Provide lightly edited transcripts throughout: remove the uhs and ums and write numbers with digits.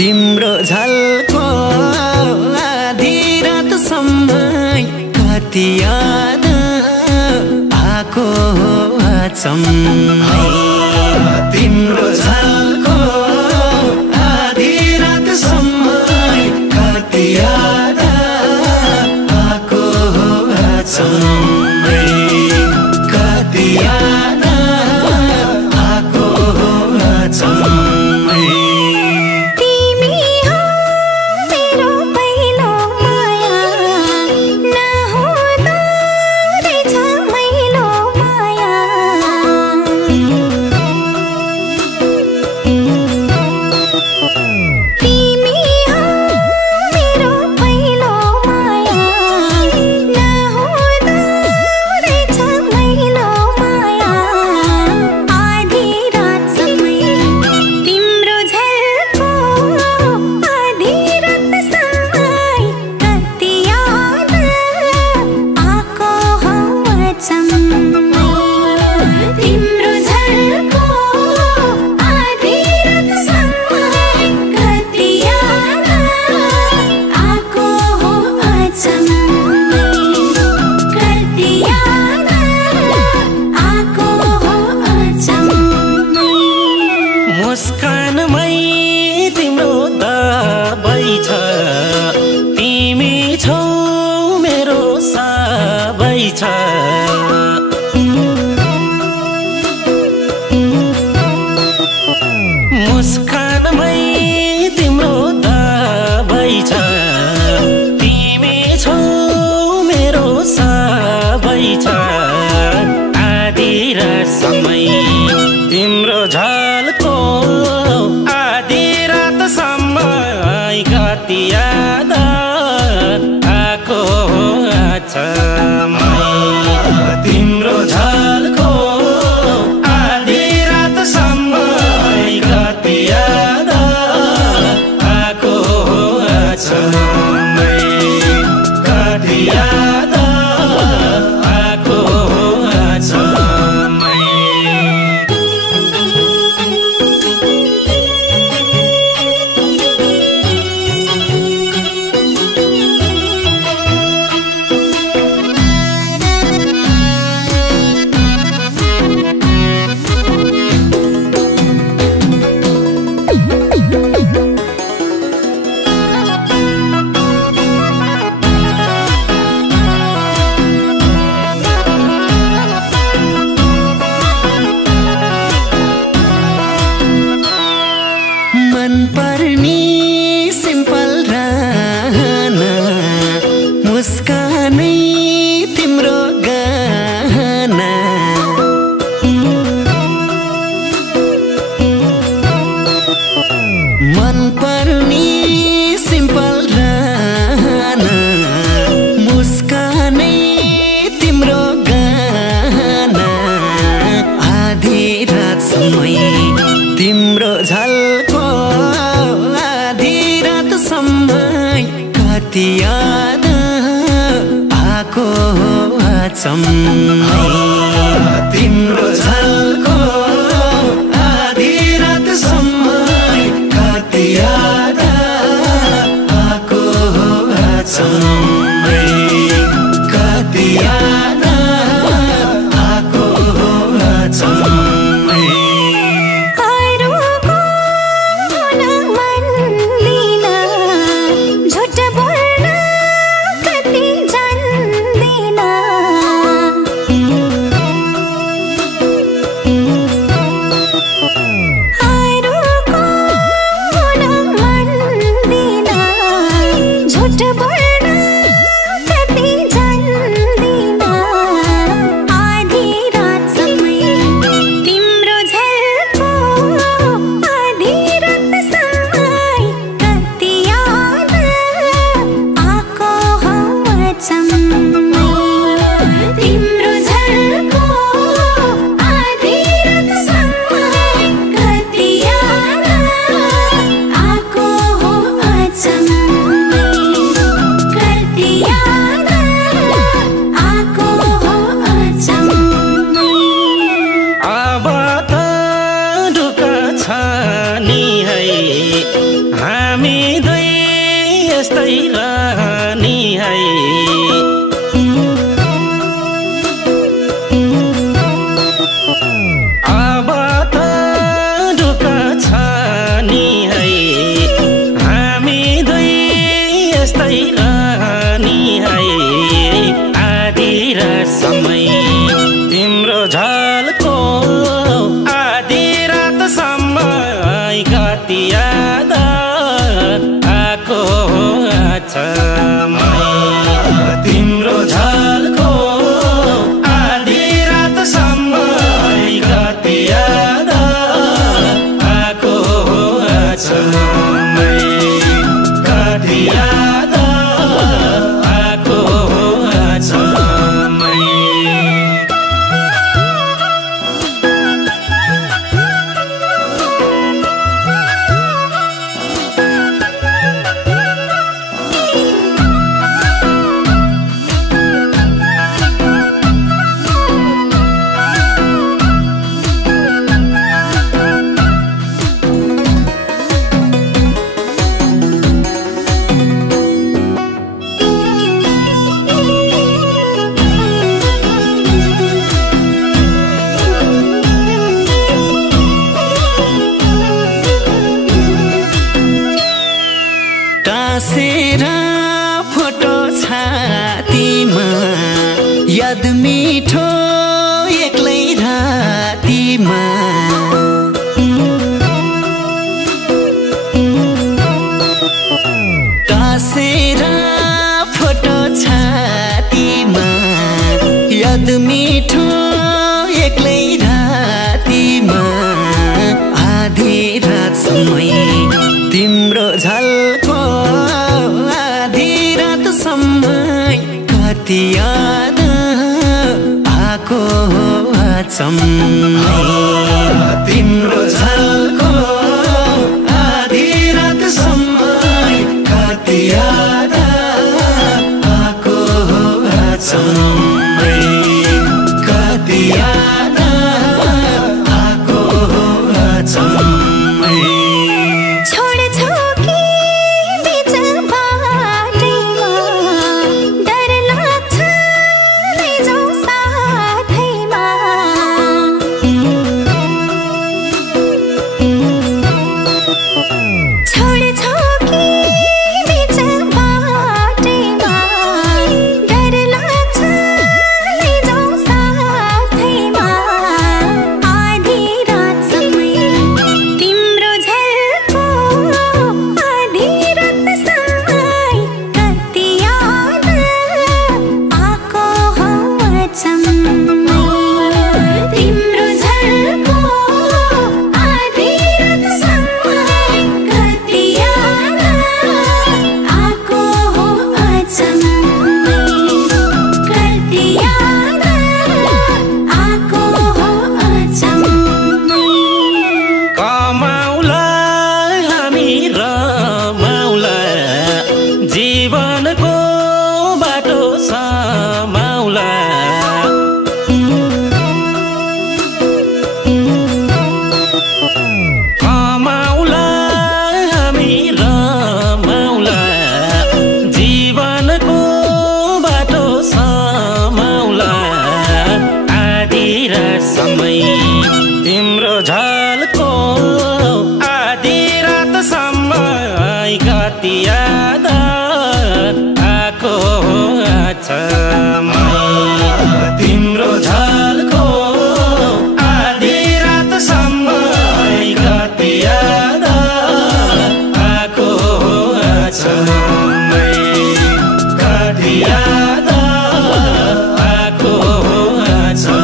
तिम्रो झल्को आधी रातसम्म कति याद आको अचम्मै तिम्रो झल्को आधी रातसम्म कति याद आको अचम्मै कति याद आको अचम्मै मुस्कानमै तिम्रो दबाई छ तिमी छौ मेरो सबै छ मुस्कानमै तिम्रो दबाई छ तिमी छौ मेरो सबै छ आधी रातसम्मै तिम्रो झल्को आधी रातसम्म कति याद आको अचम्मै तिम्रो झल्को आधी रातसम्म कति याद आको अचम्मै कति याद आको अचम्मै मुस्कानै तिम्रो गाना मन पर्ने सिम्पल रहना मुस्कानै तिम्रो गाना आधी रातसम्मै तिम्रो झल्को आधी रातसम्म कति याद आको अचम्मै तिम्रो झल्को आधी रातसम्म कति याद आको अचम्मै कति याद आको अचम्मै हामी दुई यस्तै रहनी है अब त ढुक्क छ नि है हामी दुई यस्तै रहनी है आधी रात समय तिम्रो झलको आधी रात समय कति याद आएको छ तिम्रो झलको आधी रात समय कति याद आएको छ कति याद आएको छ टाँसेर फोटो छातीमा याद मिठो एक्लै रातीमा टाँसेर फोटो छातीमा याद मिठो एक्लै रातीमा आधी रात समय तिम्रो झलको आधी रात समय कति याद आएको छ तिम्रो झलको आधी रात समय कति याद आएको छ कति याद आएको छ जीवनको बाटो समाउला कमाउला हामी रमाउला जीवनको बाटो समाउला आधी रात समय तिम्रो झलको आधी रात समय कति याद आएको छ तिम्रो झलको आधी रात समय कति याद आएको छ कति याद आएको छ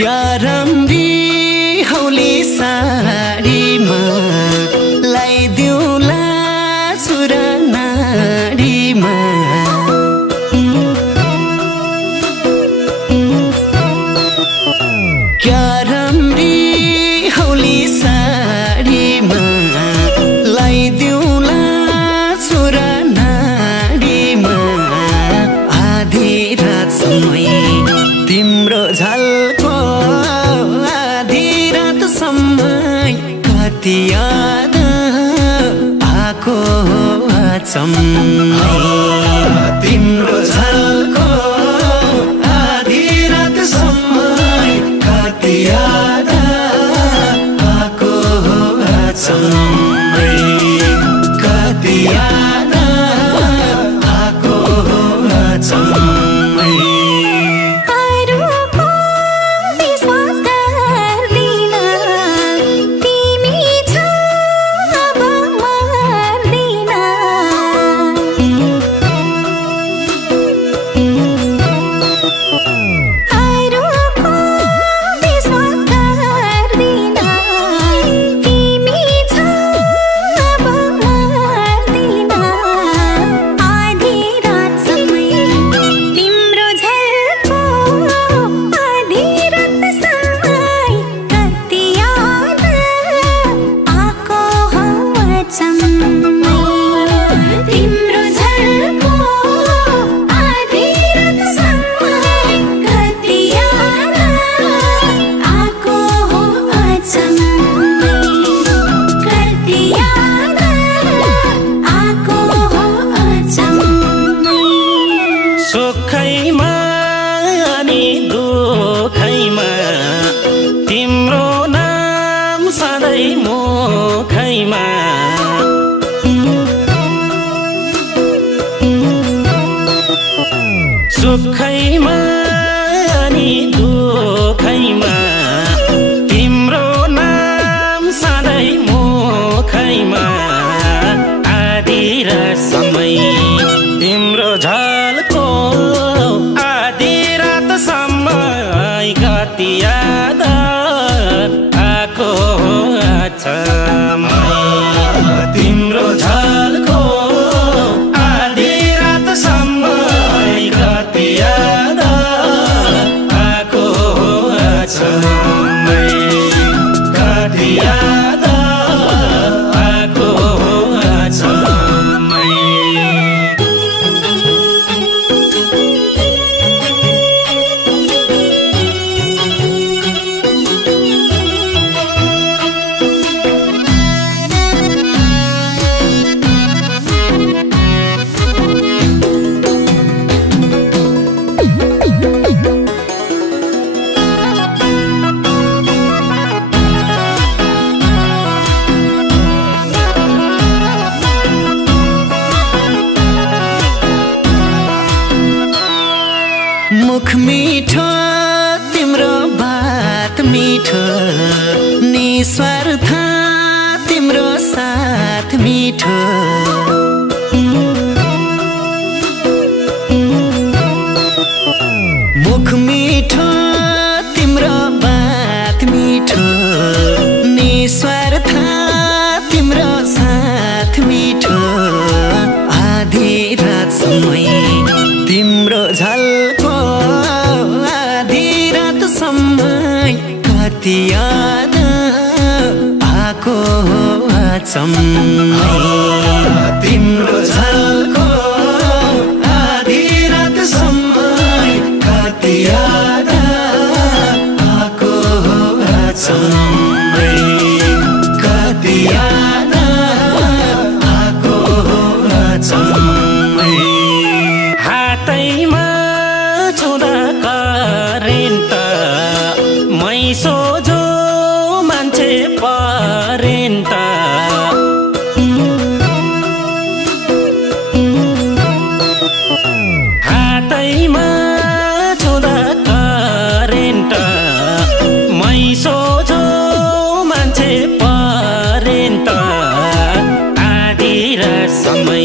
क्या राम्री हौली साडीमा लगाइदिउँला छुरा नाडीमा क्या राम्री हौली साडीमा लाइदिउँला छुरा नाडीमा आधी रातसम्मै तिम्रो झल्को आधी रातसम्मै कति याद आको अचम्मै तिम्रो झल्को आधी रातसम्मै कति याद आको अचम्मै कति याद आको अचम्मै अरूको विश्वास गर्दिन तिमी छौ अब मर्दिन अरूको विश्वास गर्दिन तिमी छौ अब मर्दिन आधी रातसम्मै तिम्रो झल्को आधी रातसम्मै कति याद आको हो अचम्मै तिम्रो झल्को आधी रातसम्मै कति याद आको हो अचम्मै कति याद आको हो अचम्मै सुखैमा अनि दुखैमा तिम्रो नाम सधैँ मुखैमा सुखैमा अनि दुखैमा तिम्रो नाम सधैँ मुखैमा आधी रातसम्मै तिम्रो झल्को आधी रातसम्मै कति याद आको अचम्मै तिम्रो झल्को आधी रातसम्मै कति याद आको अचम्मै कति याद आको अचम्मै मुख मिठो तिम्रो बात मिठो निस्वार्थ तिम्रो साथ मिठो मुख मिठो तिम्रो बात मिठो निस्वार्थ तिम्रो साथ मिठो आधी रातसम्मै तिम्रो झल्को आधी रातसम्मै कति याद आको अचम्मै तिम्रो झल्को आधी रातसम्मै कति याद आको अचम्मै कति याद आको अचम्मै हातैमा छुँदा करेन्ट मै सोझो मान्छे परेन्ट हातैमा छुँदा करेन्ट मै सोझो मान्छे परेन्ट आधी रातसम्मै